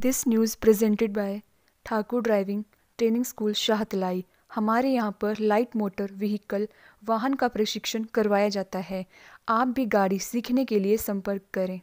This news presented by Thakur driving training school Shahtalai. हमारे यहाँ पर लाइट मोटर व्हीकल वाहन का प्रशिक्षण करवाया जाता है। आप भी गाड़ी सीखने के लिए संपर्क करें।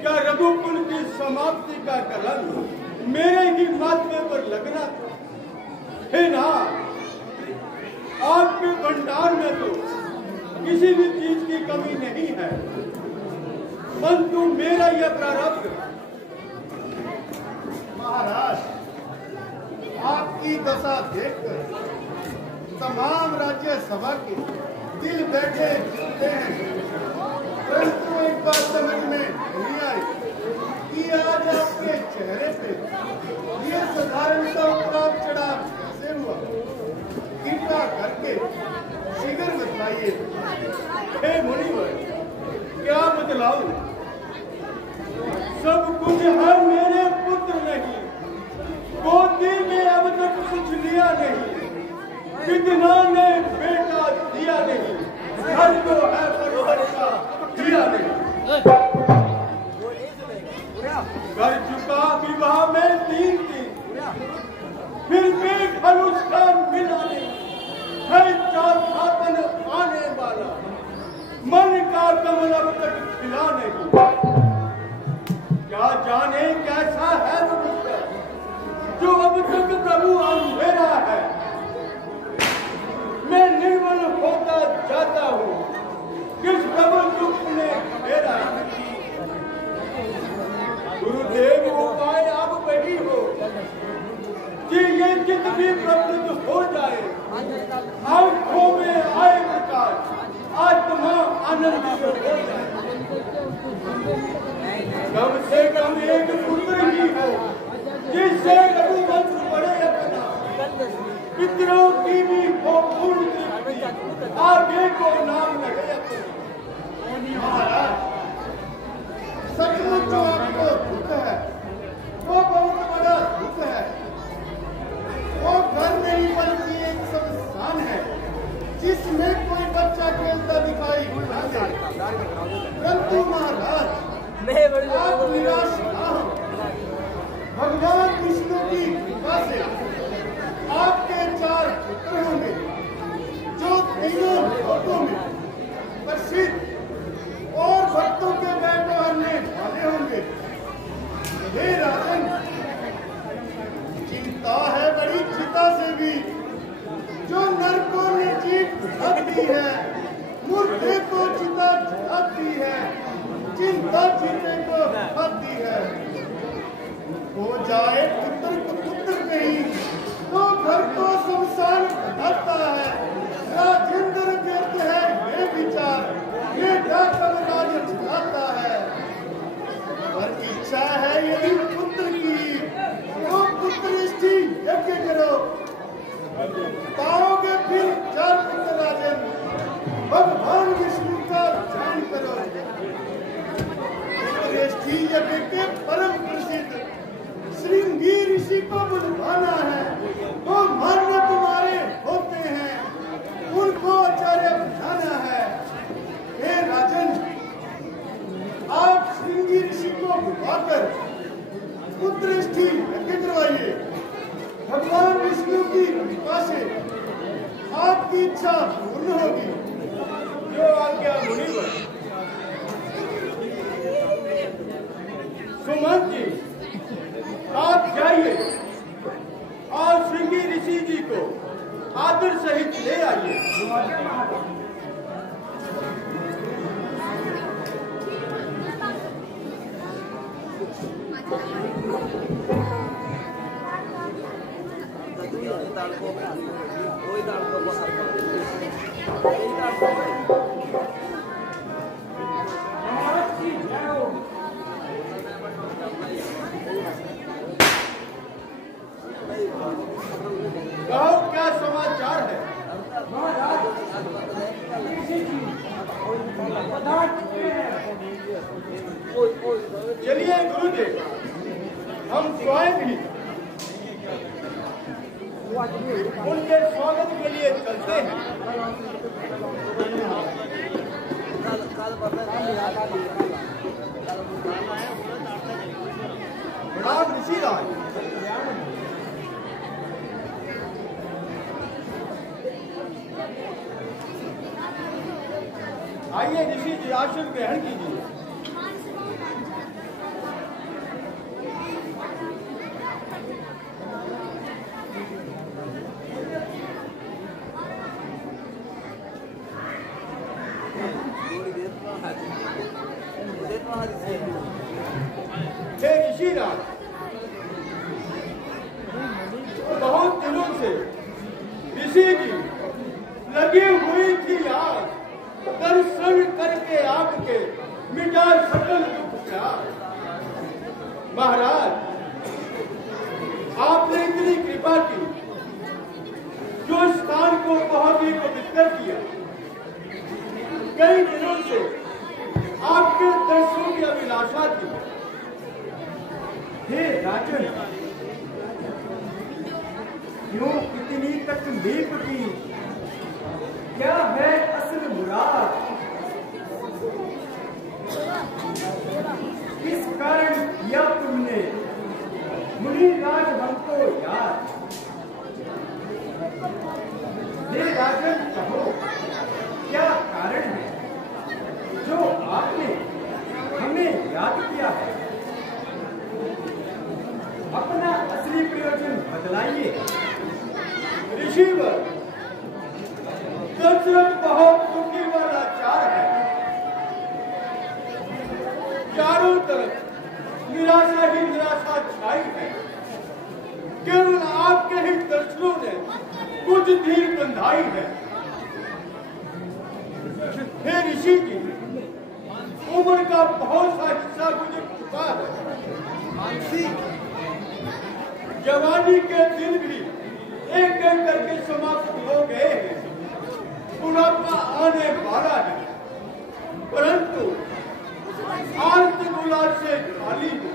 क्या रघुकुल की समाप्ति का कलंक मेरे ही माथे पर लगना था? हे नाथ, आपके भंडार में तो किसी भी चीज की कमी नहीं है, परंतु मेरा यह प्रारब्ध। महाराज, आपकी दशा देखकर तमाम राज्य सभा के दिल बैठे झुकते हैं, परंतु एक बात समझ में नहीं आई कि आज आपके चेहरे पे ये साधारणता उतार चढ़ाव कैसे हुआ। कृपा करके शीघ्र बतलाइए। हे मुनिवर, क्या बतलाऊं? सब कुछ है मेरे पुत्र नहीं, गोदी में अब तक कुछ लिया नहीं, कितना ने बेटा दिया नहीं, घर तो है पर बच्चा दिया नहीं। कर चुका विवाह में 3 दिन, फिर भी घर उसका मिला नहीं, है चौथापन आने वाला, मन का कमल अब तक खिला नहीं। क्या जाने कैसा है मनुष्य जो अब तक प्रभु अंधेरा है। मैं निर्बल होता जाता हूँ, किस प्रबल दुख ने घेरा है। गुरुदेव उपाय अब वही हो कि ये चित्त भी प्रवृत्त हो जाए, आंखों में आए प्रकाश, आत्मा आनंदित हो जाए। कम से कम एक पुत्र ही हो जिससे रघुवंश बढ़े अपना, पितरों की भी हो पूर्ण, आगे को नाम लगे अपना। महाराज, सचमुच जो आपको दुख है वो बहुत बड़ा दुख है। वो घर नहीं बल्कि एक शमशान है जिसमें कोई बच्चा खेलता दिखाई ना दे। परंतु महाराज, आप निराश ना हो। भगवान विष्णु की कृपा से आपके 4 पुत्र होंगे जो तीनों लोकों में प्रसिद्ध और भक्तों के बैठ करने वाले होंगे। हे राजन, चिंता है बड़ी चिता से भी, जो नरकों ने जीत दी है, मुर्दे को चिता जलाती है, चिंता चीते को खाती है। हो जाए पुत्र को पुत्र नहीं तो घर को शमशान बनाता है। राजेंद्र व्यर्थ है ये विचार, बेटा कल राज चलाता है। पर इच्छा है यदि पुत्र की, तो पुत्र इष्टि यज्ञ करो, पाओगे फिर 4 पुत्र राजन। भगवान विष्णु का सुलझाना है तो मान्य तुम्हारे होते हैं, उनको आचार्य बुझाना है। हे राजन, आप श्रृंगी ऋषि को बुलाकर पुत्रष्टि यज्ञ करवाइए। भगवान विष्णु की कृपा से आपकी इच्छा पूर्ण होगी। जो आज्ञा मुनिवर। सुमंत जी, आप जाइए और श्रृंगी ऋषि जी को आदर सहित ले आइए। कहो क्या समाचार है? चलिए गुरुदेव, हम स्वयं ही उनके स्वागत के लिए चलते हैं। प्रणाम ऋषिराज। आइए ऋषि जी, आसन ग्रहण कीजिए। हे ऋषिराज, बहुत दिनों से ऋषि जी लगी हुई थी आग, दर्शन करके आपके मिटा सकल दुख प्यार। महाराज, आपने इतनी कृपा की, जो स्थान को बहुत ही पवित्र किया। कई दिनों से आपके दर्शनों की अभिलाषा थी। हे राजन, क्यों इतनी तकलीफ की? क्या है असल मुराद? किस कारण किया तुमने मुनि राज हमको याद? हे राजन, कहो क्या कारण है जो आपने हमें याद किया है? अपना असली प्रयोजन बदलाइए। ऋषिवर, दशरथ बहुत दुखी व लाचार है। चारों तरफ निराशा ही निराशा छाई है। केवल आपके ही दर्शनों ने कुछ धीर बंधाई है। हे ऋषि जी, उम्र का बहुत सा हिस्सा गुजर चुका है। जवानी के दिन भी एक एक करके समाप्त हो गए हैं। बुढ़ापा आने वाला है, परंतु आर्त गुलाल से खाली है।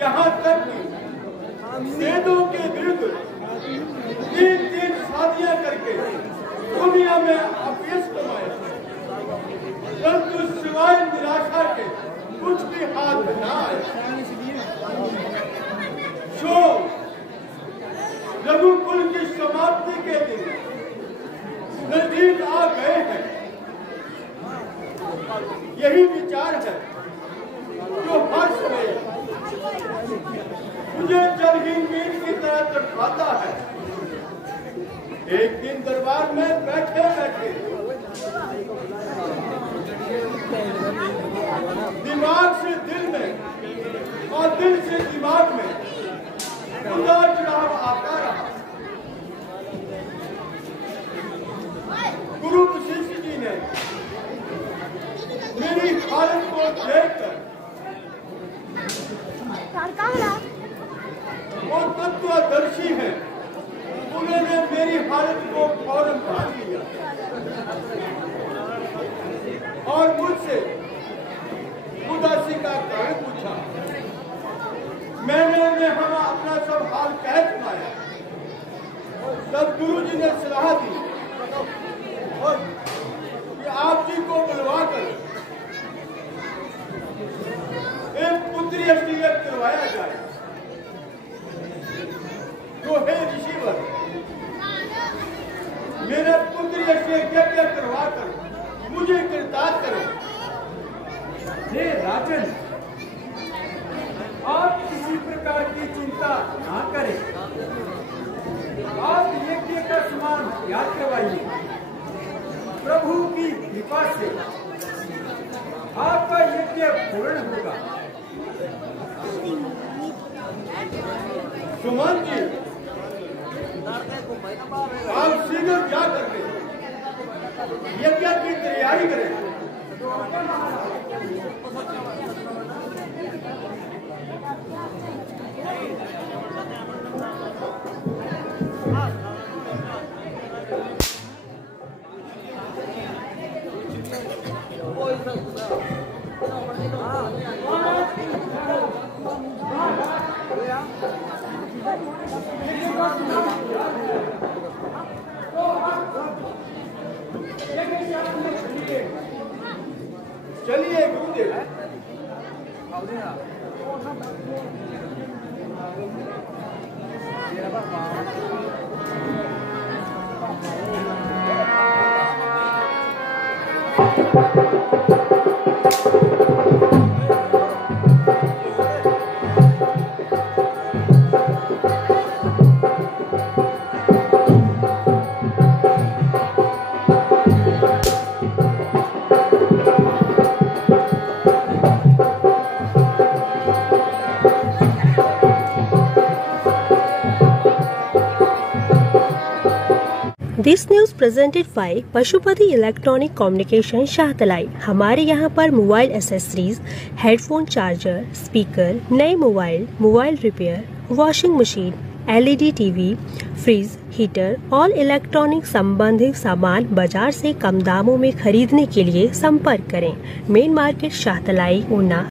यहाँ तक कि वेदों के विरुद्ध 3-3 शादियां करके दुनिया में अपयश कमाए, परंतु सिवाय निराशा के कुछ भी हाथ न आए। जो रघुकुल की समाप्ति के दिन नजदीक आ गए हैं, यही विचार है जो हर समय मुझे जलहीन मीन की तरह तड़पाता है। एक दिन दरबार में बैठे बैठे दिमाग से दिल में और दिल से दिमाग में उतार चढ़ाव आता रहा। गुरु वशिष्ठ जी ने मेरी हालत को देखकर वो तत्वदर्शी है, उन्होंने मेरी हालत को फौरन जान लिया और मुझसे उदासी का कारण पूछा। मैंने उन्हें अपना सब हाल कह चुकाया। तब गुरुजी ने सलाह दी और कि आप जी को बुलवाकर एक पुत्री अष्टयज्ञ करवाया जाए। तो हे ऋषिवर, मेरे पुत्री अष्टयज्ञ करवाकर मुझे कृतार्थ करें। हे राजन, आप किसी प्रकार की चिंता ना करें। आप यज्ञ का सामान याद करवाइए। प्रभु की कृपा से आपका यज्ञ पूर्ण होगा। सुमन जी, आप शीघ्र जा करके यज्ञ की तैयारी करें। चलिए गुरुदेव। This news presented by Pashupati electronic communication Shahtalai. हमारे यहाँ पर mobile accessories, headphone charger, speaker, नए mobile repair, washing machine, LED TV, fridge, heater और इलेक्ट्रॉनिक संबंधित सामान बाजार से कम दामों में खरीदने के लिए संपर्क करें। Main market Shahtalai, Una.